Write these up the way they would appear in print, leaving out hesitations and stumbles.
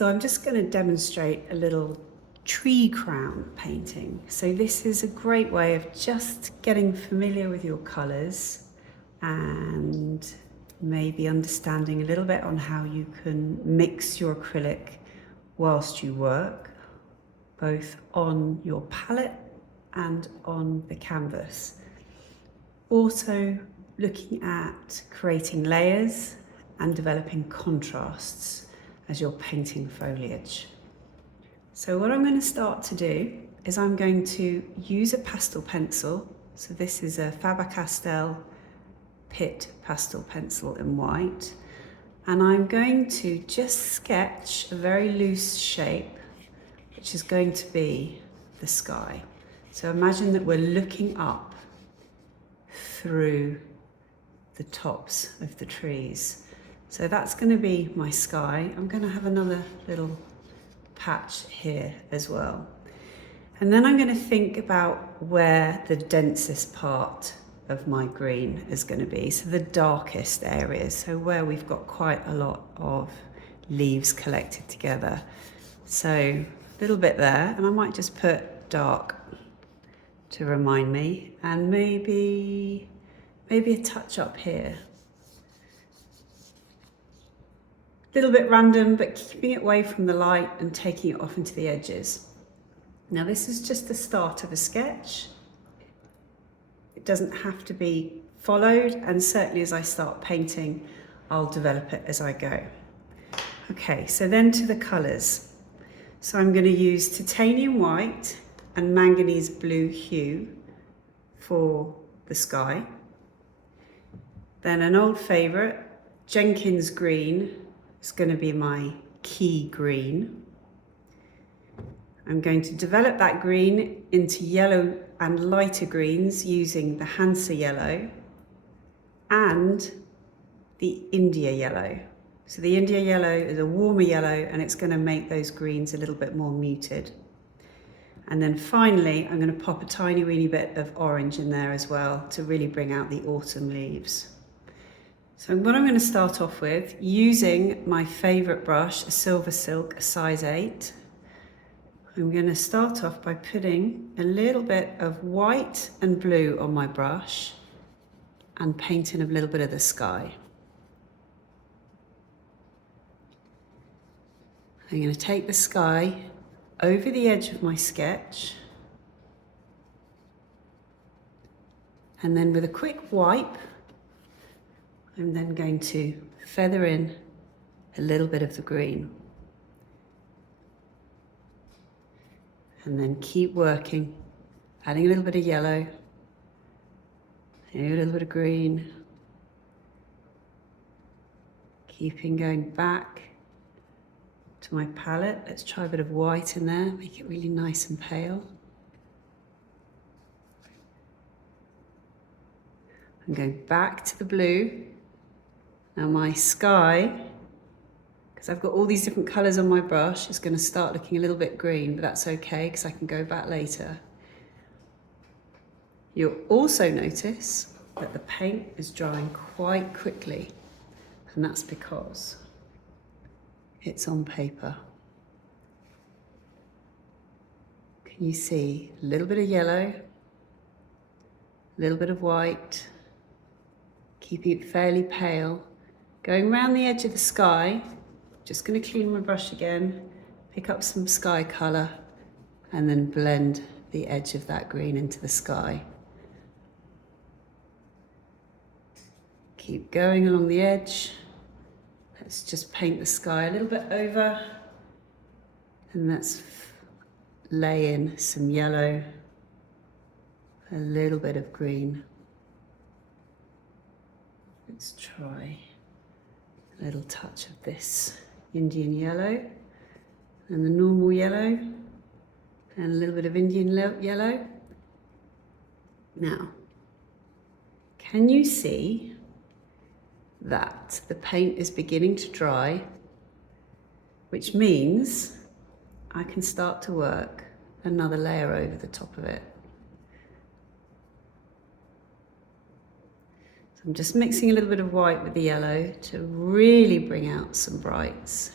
So I'm just going to demonstrate a little tree crown painting. So this is a great way of just getting familiar with your colours and maybe understanding a little bit on how you can mix your acrylic whilst you work, both on your palette and on the canvas. Also looking at creating layers and developing contrasts as you're painting foliage. So what I'm going to start to do is I'm going to use a pastel pencil. So this is a Faber-Castell Pitt pastel pencil in white. And I'm going to just sketch a very loose shape, which is going to be the sky. So imagine that we're looking up through the tops of the trees. So that's going to be my sky. I'm going to have another little patch here as well. And then I'm going to think about where the densest part of my green is going to be. So the darkest areas, so where we've got quite a lot of leaves collected together. So a little bit there, and I might just put dark to remind me, and maybe a touch up here. A little bit random, but keeping it away from the light and taking it off into the edges. Now this is just the start of a sketch. It doesn't have to be followed, and certainly as I start painting, I'll develop it as I go. Okay, so then to the colours. So I'm going to use titanium white and manganese blue hue for the sky. Then an old favourite, Jenkins green, is going to be my key green. I'm going to develop that green into yellow and lighter greens using the Hansa yellow and the India yellow. So the India yellow is a warmer yellow, and it's going to make those greens a little bit more muted. And then finally, I'm going to pop a tiny weeny bit of orange in there as well to really bring out the autumn leaves. So what I'm going to start off with, using my favourite brush, a Silver Silk, a size 8. I'm going to start off by putting a little bit of white and blue on my brush and painting a little bit of the sky. I'm going to take the sky over the edge of my sketch, and then with a quick wipe, I'm then going to feather in a little bit of the green. And then keep working, adding a little bit of yellow, a little bit of green, keeping going back to my palette. Let's try a bit of white in there, make it really nice and pale. I'm going back to the blue. Now my sky, because I've got all these different colours on my brush, is going to start looking a little bit green, but that's okay because I can go back later. You'll also notice that the paint is drying quite quickly, and that's because it's on paper. Can you see a little bit of yellow, a little bit of white, keeping it fairly pale, going around the edge of the sky. Just going to clean my brush again, pick up some sky colour, and then blend the edge of that green into the sky. Keep going along the edge. Let's just paint the sky a little bit over, and let's lay in some yellow, a little bit of green. Let's try a little touch of this Indian yellow and the normal yellow and a little bit of Indian yellow. Now, can you see that the paint is beginning to dry, which means I can start to work another layer over the top of it. So I'm just mixing a little bit of white with the yellow to really bring out some brights.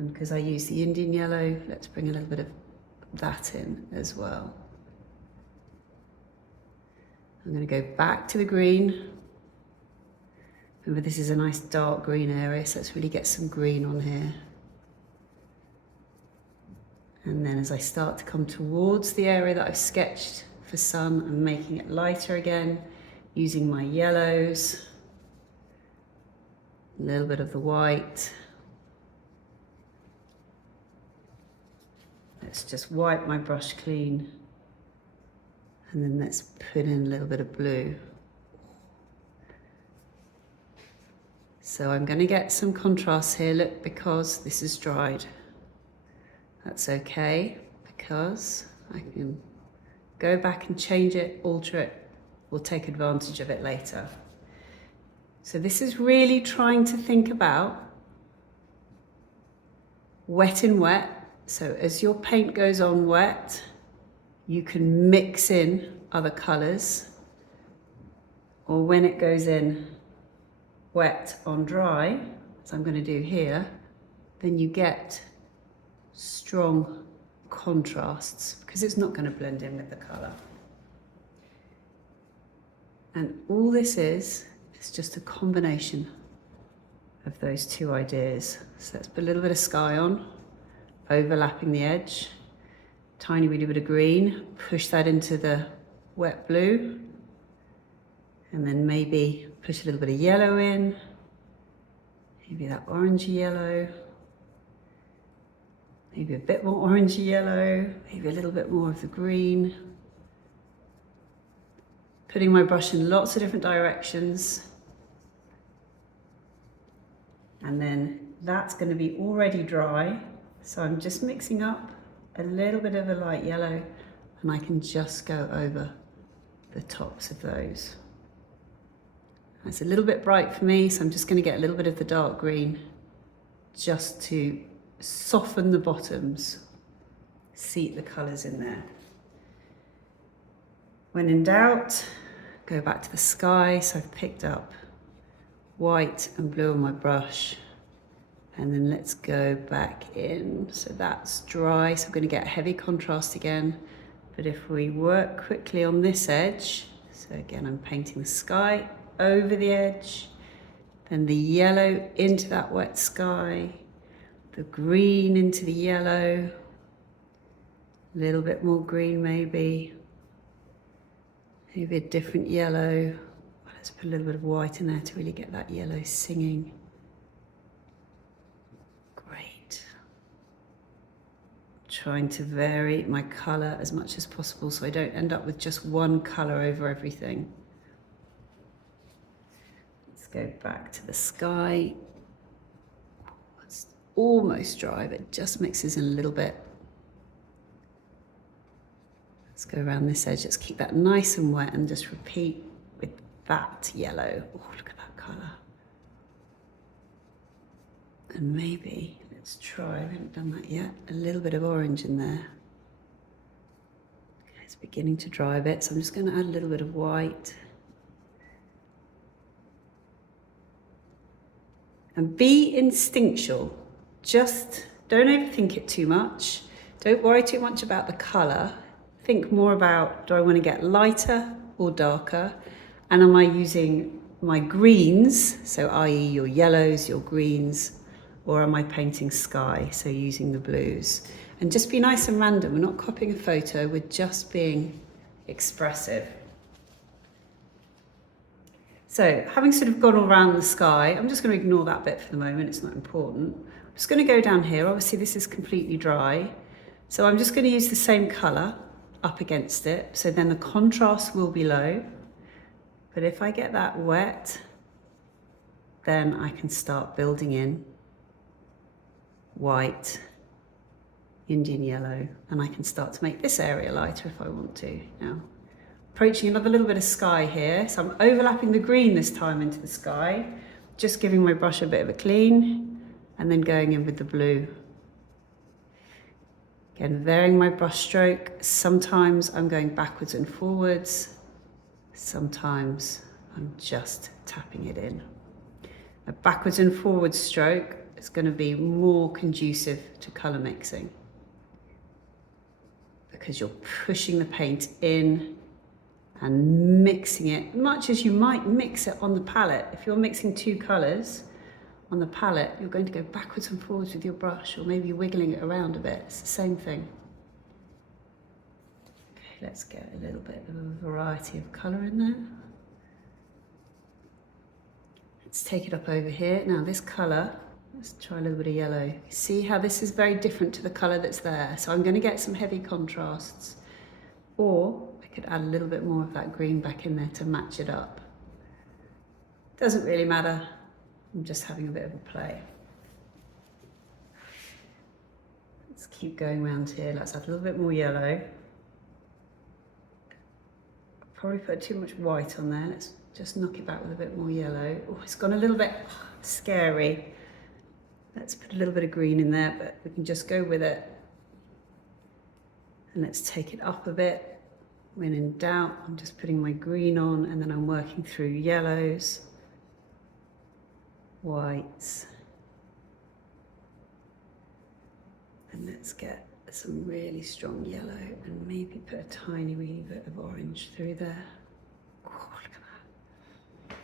And because I use the Indian yellow, let's bring a little bit of that in as well. I'm going to go back to the green. Remember, this is a nice dark green area, so let's really get some green on here. And then as I start to come towards the area that I've sketched for sun, I'm making it lighter again, using my yellows, a little bit of the white. Let's just wipe my brush clean. And then let's put in a little bit of blue. So I'm going to get some contrast here, look, because this is dried. That's okay, because I can go back and change it, alter it. We'll take advantage of it later. So this is really trying to think about wet in wet. So as your paint goes on wet, you can mix in other colours, or when it goes in wet on dry, as I'm going to do here, then you get strong contrasts because it's not going to blend in with the colour. And all this is just a combination of those two ideas. So let's put a little bit of sky on, overlapping the edge, tiny wee bit of green, push that into the wet blue, and then maybe push a little bit of yellow in, maybe that orangey yellow, maybe a bit more orangey yellow, maybe a little bit more of the green. Putting my brush in lots of different directions. And then that's going to be already dry. So I'm just mixing up a little bit of a light yellow, and I can just go over the tops of those. It's a little bit bright for me, so I'm just going to get a little bit of the dark green just to soften the bottoms, seat the colours in there. When in doubt, go back to the sky. So I've picked up white and blue on my brush, and then let's go back in. So that's dry, so I'm going to get heavy contrast again. But if we work quickly on this edge, so again I'm painting the sky over the edge, then the yellow into that wet sky, the green into the yellow, a little bit more green maybe a different yellow. Let's put a little bit of white in there to really get that yellow singing. Great. Trying to vary my colour as much as possible so I don't end up with just one colour over everything. Let's go back to the sky. It's almost dry, but it just mixes in a little bit. Let's go around this edge. Let's keep that nice and wet and just repeat with that yellow. Oh, look at that colour. And maybe, let's try, we haven't done that yet, a little bit of orange in there. Okay, it's beginning to dry a bit, so I'm just going to add a little bit of white. And be instinctual. Just don't overthink it too much. Don't worry too much about the colour. Think more about, do I want to get lighter or darker? And am I using my greens, so i.e. your yellows, your greens, or am I painting sky, so using the blues? And just be nice and random. We're not copying a photo, we're just being expressive. So having sort of gone all around the sky, I'm just going to ignore that bit for the moment, it's not important. I'm just going to go down here. Obviously this is completely dry, so I'm just going to use the same colour up against it, so then the contrast will be low. But if I get that wet, then I can start building in white, Indian yellow, and I can start to make this area lighter if I want to. Now, approaching another little bit of sky here, so I'm overlapping the green this time into the sky, just giving my brush a bit of a clean, and then going in with the blue. Again, varying my brush stroke. Sometimes I'm going backwards and forwards. Sometimes I'm just tapping it in. A backwards and forwards stroke is going to be more conducive to colour mixing, because you're pushing the paint in and mixing it, much as you might mix it on the palette. If you're mixing two colours on the palette, you're going to go backwards and forwards with your brush, or maybe wiggling it around a bit. It's the same thing. Okay, let's get a little bit of a variety of colour in there. Let's take it up over here. Now this colour, let's try a little bit of yellow. See how this is very different to the colour that's there. So I'm going to get some heavy contrasts, or I could add a little bit more of that green back in there to match it up. Doesn't really matter. I'm just having a bit of a play. Let's keep going around here. Let's add a little bit more yellow. Probably put too much white on there. Let's just knock it back with a bit more yellow. Oh, it's gone a little bit scary. Let's put a little bit of green in there, but we can just go with it. And let's take it up a bit. When in doubt, I'm just putting my green on, and then I'm working through yellows, whites. And let's get some really strong yellow, and maybe put a tiny wee bit of orange through there. Oh, look at that.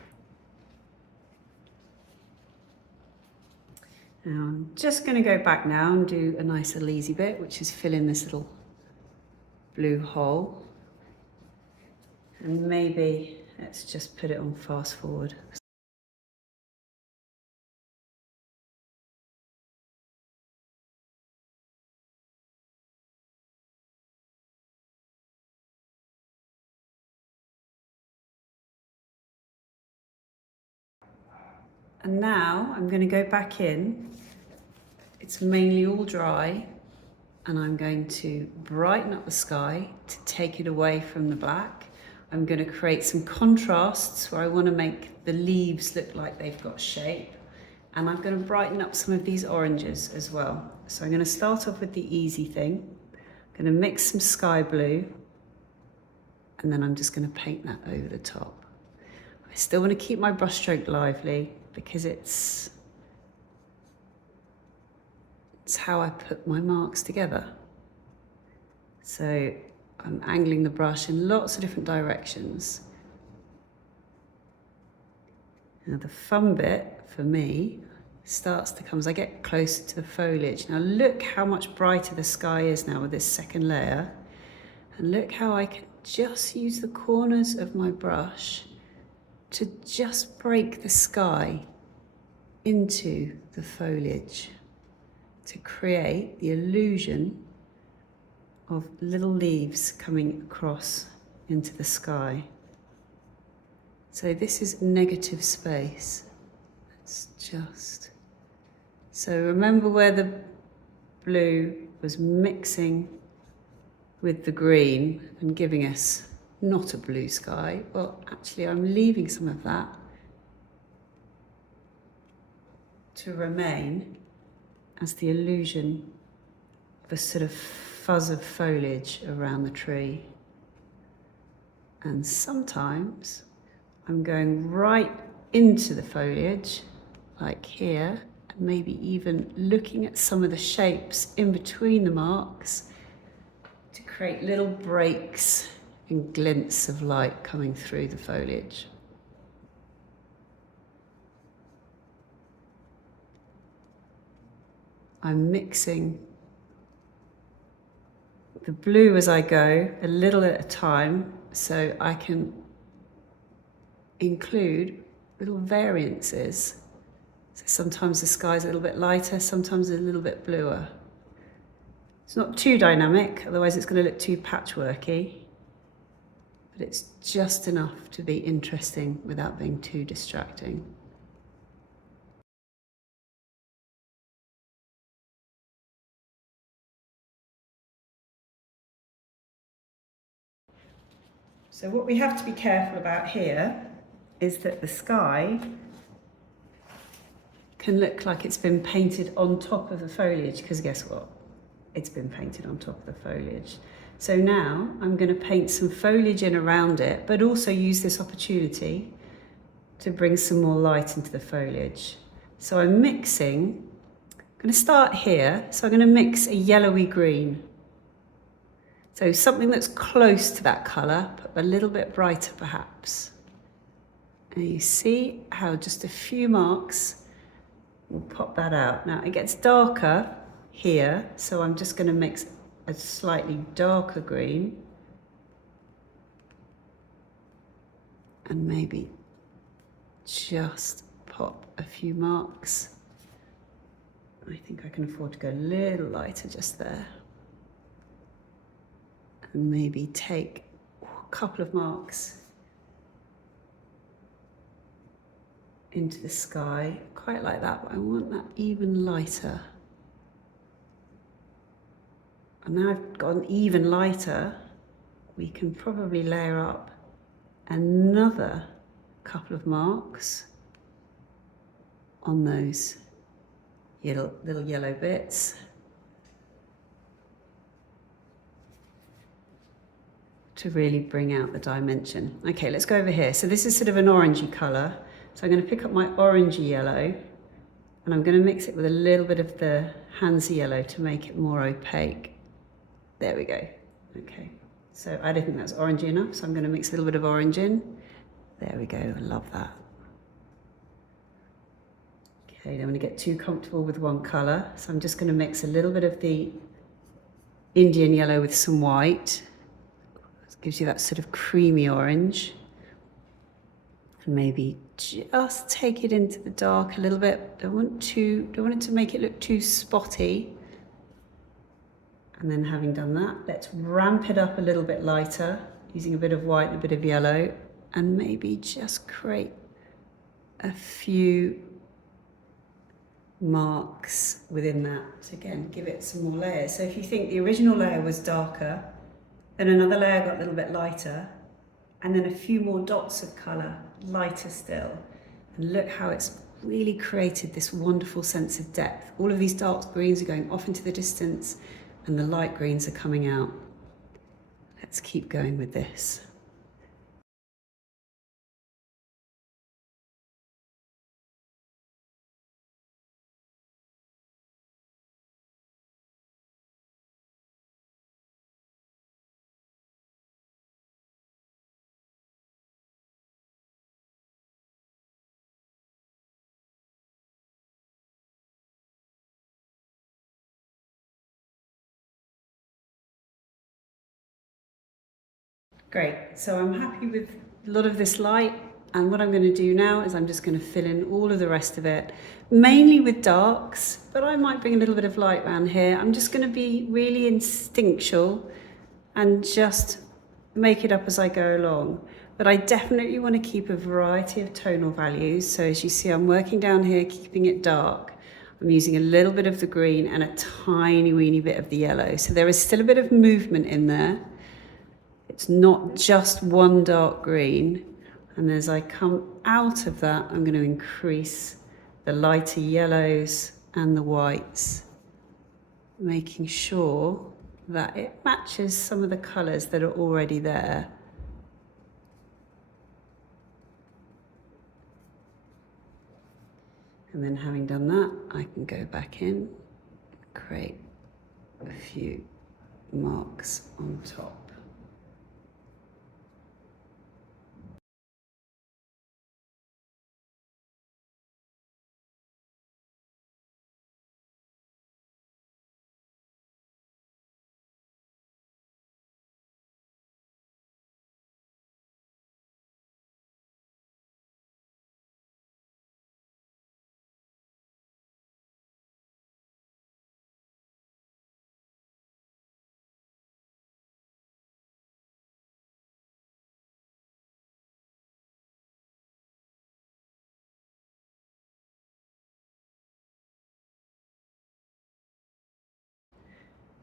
Now I'm just going to go back now and do a nice little easy bit, which is fill in this little blue hole. And maybe let's just put it on fast forward. And now I'm going to go back in. It's mainly all dry, and I'm going to brighten up the sky to take it away from the black. I'm going to create some contrasts where I want to make the leaves look like they've got shape. And I'm going to brighten up some of these oranges as well. So I'm going to start off with the easy thing. I'm going to mix some sky blue, and then I'm just going to paint that over the top. I still want to keep my brush stroke lively, because it's how I put my marks together. So I'm angling the brush in lots of different directions. Now the fun bit for me starts to come as I get closer to the foliage. Now look how much brighter the sky is now with this second layer. And look how I can just use the corners of my brush to just break the sky into the foliage, to create the illusion of little leaves coming across into the sky. So this is negative space. It's just... So remember where the blue was mixing with the green and giving us not a blue sky? Well, actually I'm leaving some of that to remain as the illusion of a sort of fuzz of foliage around the tree. And sometimes I'm going right into the foliage, like here, and maybe even looking at some of the shapes in between the marks to create little breaks and glints of light coming through the foliage. I'm mixing the blue as I go, a little at a time, so I can include little variances. So sometimes the sky's a little bit lighter, sometimes a little bit bluer. It's not too dynamic, otherwise it's going to look too patchworky, but it's just enough to be interesting without being too distracting. So what we have to be careful about here is that the sky can look like it's been painted on top of the foliage, because guess what? It's been painted on top of the foliage. So now I'm going to paint some foliage in around it, but also use this opportunity to bring some more light into the foliage. So I'm mixing going to start here. So I'm going to mix a yellowy green. So something that's close to that colour, but a little bit brighter perhaps. And you see how just a few marks will pop that out. Now it gets darker here, so I'm just going to mix a slightly darker green. And maybe just pop a few marks. I think I can afford to go a little lighter just there. And maybe take a couple of marks into the sky. Quite like that, but I want that even lighter. And now I've gone even lighter, we can probably layer up another couple of marks on those little yellow bits. To really bring out the dimension. Okay, let's go over here. So this is sort of an orangey colour. So I'm going to pick up my orangey yellow and I'm going to mix it with a little bit of the Hansa yellow to make it more opaque. There we go. Okay, so I don't think that's orangey enough, so I'm going to mix a little bit of orange in. There we go, I love that. Okay, don't want to get too comfortable with one colour, so I'm just going to mix a little bit of the Indian yellow with some white. It gives you that sort of creamy orange. And maybe just take it into the dark a little bit. Don't want it to make it look too spotty. And then having done that, let's ramp it up a little bit lighter, using a bit of white and a bit of yellow, and maybe just create a few marks within that. So again, give it some more layers. So if you think the original layer was darker, then another layer got a little bit lighter, and then a few more dots of colour, lighter still. And look how it's really created this wonderful sense of depth. All of these dark greens are going off into the distance, and the light greens are coming out. Let's keep going with this. Great, so I'm happy with a lot of this light, and what I'm going to do now is I'm just going to fill in all of the rest of it, mainly with darks, but I might bring a little bit of light around here. I'm just going to be really instinctual and just make it up as I go along. But I definitely want to keep a variety of tonal values. So as you see, I'm working down here, keeping it dark. I'm using a little bit of the green and a tiny weeny bit of the yellow. So there is still a bit of movement in there. It's not just one dark green. And as I come out of that, I'm going to increase the lighter yellows and the whites, making sure that it matches some of the colours that are already there. And then having done that, I can go back in, create a few marks on top.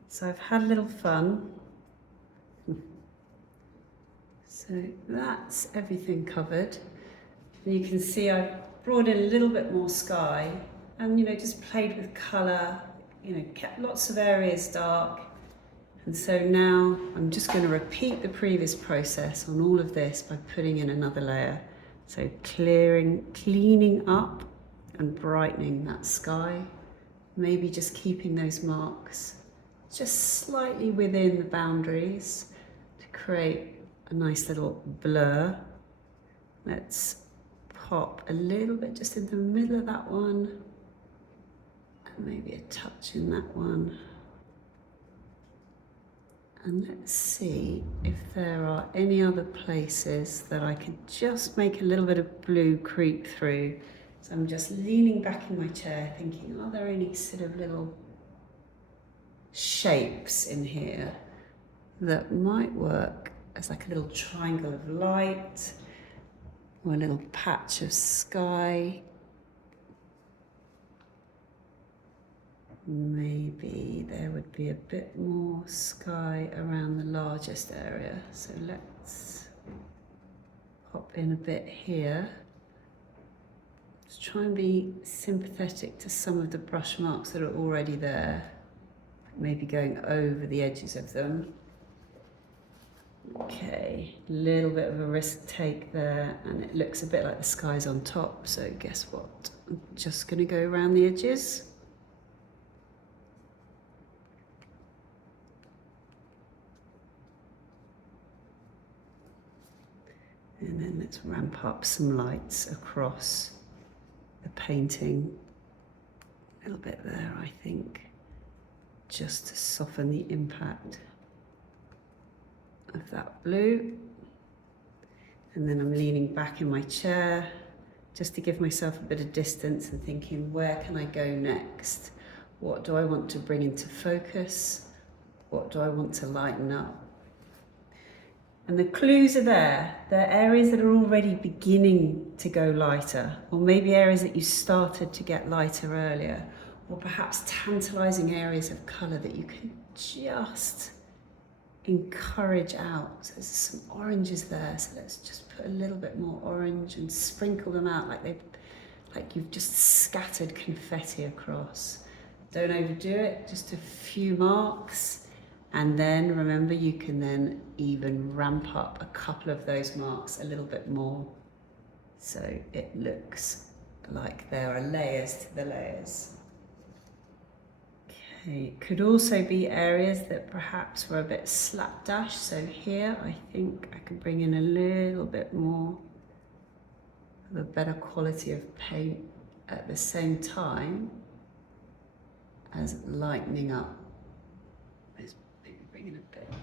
So I've had a little fun. So that's everything covered. And you can see I've brought in a little bit more sky and, just played with colour, kept lots of areas dark. And so now I'm just going to repeat the previous process on all of this by putting in another layer. So cleaning up and brightening that sky maybe just keeping those marks just slightly within the boundaries to create a nice little blur. Let's pop a little bit just in the middle of that one, and maybe a touch in that one. And let's see if there are any other places that I could just make a little bit of blue creep through. So I'm just leaning back in my chair thinking, are there any sort of little shapes in here that might work as like a little triangle of light or a little patch of sky? Maybe there would be a bit more sky around the largest area. So let's pop in a bit here. Let's try and be sympathetic to some of the brush marks that are already there. Maybe going over the edges of them. Okay, a little bit of a risk take there, and it looks a bit like the sky's on top. So guess what? I'm just going to go around the edges. And then let's ramp up some lights across the painting. A little bit there, I think, just to soften the impact of that blue. And then I'm leaning back in my chair just to give myself a bit of distance and thinking, where can I go next? What do I want to bring into focus? What do I want to lighten up? And the clues are there. They're areas that are already beginning to go lighter, or maybe areas that you started to get lighter earlier, or perhaps tantalizing areas of color that you can just encourage out. So there's some oranges there, so let's just put a little bit more orange and sprinkle them out like you've just scattered confetti across. Don't overdo it, just a few marks. And then remember, you can then even ramp up a couple of those marks a little bit more, so it looks like there are layers to the layers. Okay, it could also be areas that perhaps were a bit slapdash. So here, I think I could bring in a little bit more of a better quality of paint at the same time as lightening up. In a bit.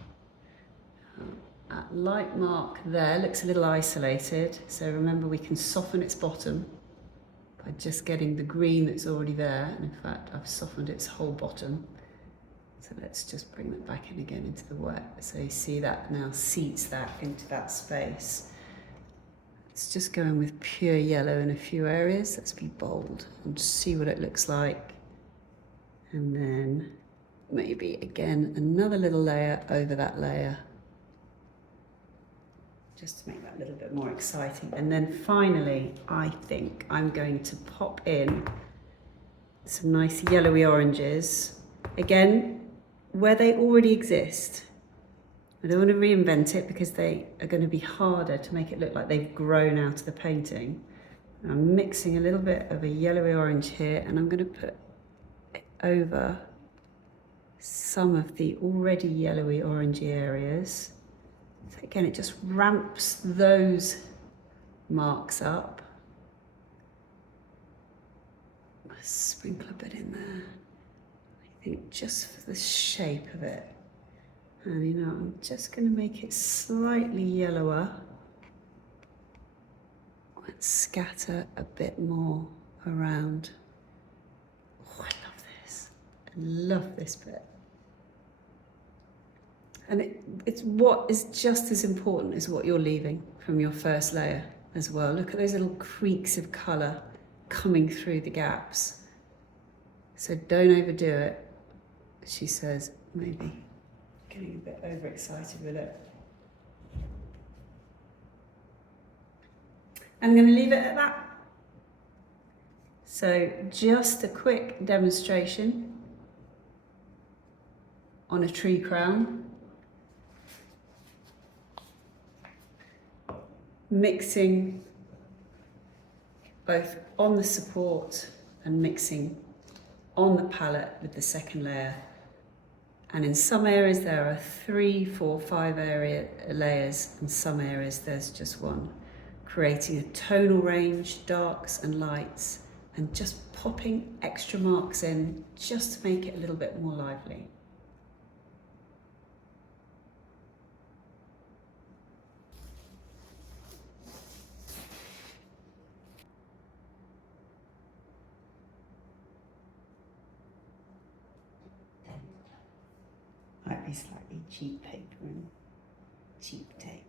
That light mark there looks a little isolated, so remember we can soften its bottom by just getting the green that's already there, and in fact I've softened its whole bottom. So let's just bring that back in again into the wet, so you see that now seats that into that space. Let's just go in with pure yellow in a few areas. Let's be bold and see what it looks like, and then maybe again another little layer over that layer, just to make that a little bit more exciting. And then finally, I think I'm going to pop in some nice yellowy oranges, again where they already exist. I don't want to reinvent it because they are going to be harder to make it look like they've grown out of the painting. I'm mixing a little bit of a yellowy orange here, and I'm going to put it over some of the already yellowy orangey areas. So again, it just ramps those marks up. Sprinkle a bit in there, I think, just for the shape of it. And you know, I'm just going to make it slightly yellower and scatter a bit more around. Oh, I love this. I love this bit. And it's what is just as important as what you're leaving from your first layer as well. Look at those little creaks of colour coming through the gaps. So don't overdo it. She says, maybe getting a bit overexcited with it. I'm going to leave it at that. So just a quick demonstration on a tree crown. Mixing both on the support and mixing on the palette with the second layer. And in some areas there are 3, 4, 5 layers, and some areas there's just one, creating a tonal range, darks and lights, and just popping extra marks in just to make it a little bit more lively. Might be slightly cheap paper and cheap tape.